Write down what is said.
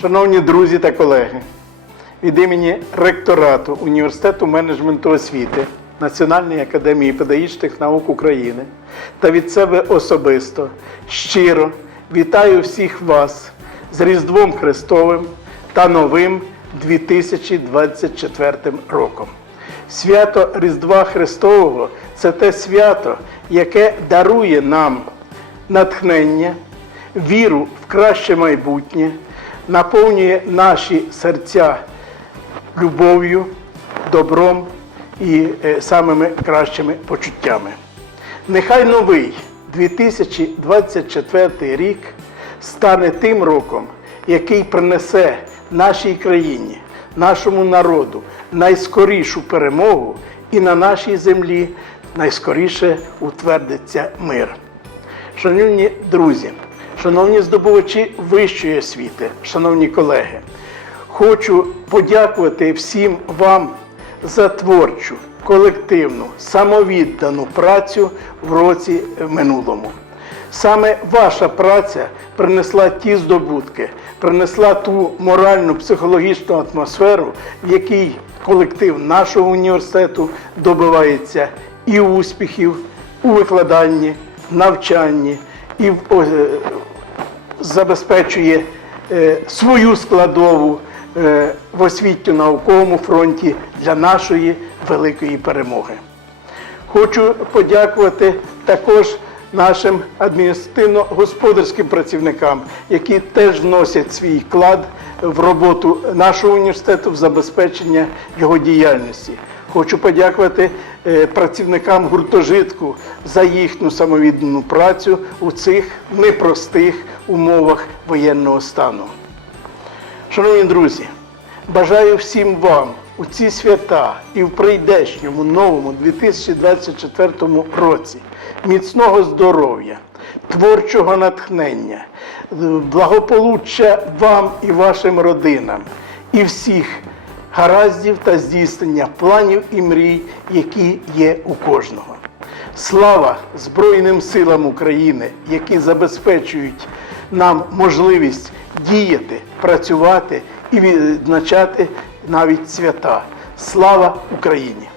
Шановні друзі та колеги, від імені ректорату Університету менеджменту освіти Національної академії педагогічних наук України та від себе особисто щиро вітаю всіх вас з Різдвом Христовим та новим 2024 роком. Свято Різдва Христового це те свято, яке дарує нам натхнення, віру в краще майбутнє, наповнює наші серця любов'ю, добром і е, самими кращими почуттями. Нехай новий 2024 рік стане тим роком, який принесе нашій країні, нашому народу найскорішу перемогу і на нашій землі найскоріше утвердиться мир. Шановні друзі, шановні здобувачі вищої освіти, шановні колеги, хочу подякувати всім вам за творчу, колективну, самовіддану працю в році минулому. Саме ваша праця принесла ті здобутки, принесла ту моральну психологічну атмосферу, в якій колектив нашого університету добивається і успіхів у викладанні, навчанні, і в- е, забезпечує е, свою складову е, в освітньо-науковому фронті для нашої великої перемоги. Хочу подякувати також нашим адміністративно-господарським працівникам, які теж вносять свій вклад в роботу нашого університету в забезпечення його діяльності. Хочу подякувати е, працівникам гуртожитку за їхню самовіддану працю у цих непростих умовах воєнного стану. Шановні друзі, бажаю всім вам у ці свята і в прийдешньому новому 2024 році міцного здоров'я, творчого натхнення, благополуччя вам і вашим родинам, і всіх гараздів та здійснення планів і мрій, які є у кожного. Слава Збройним силам України, які забезпечують нам можливість діяти, працювати і відзначати навіть свята. Слава Україні!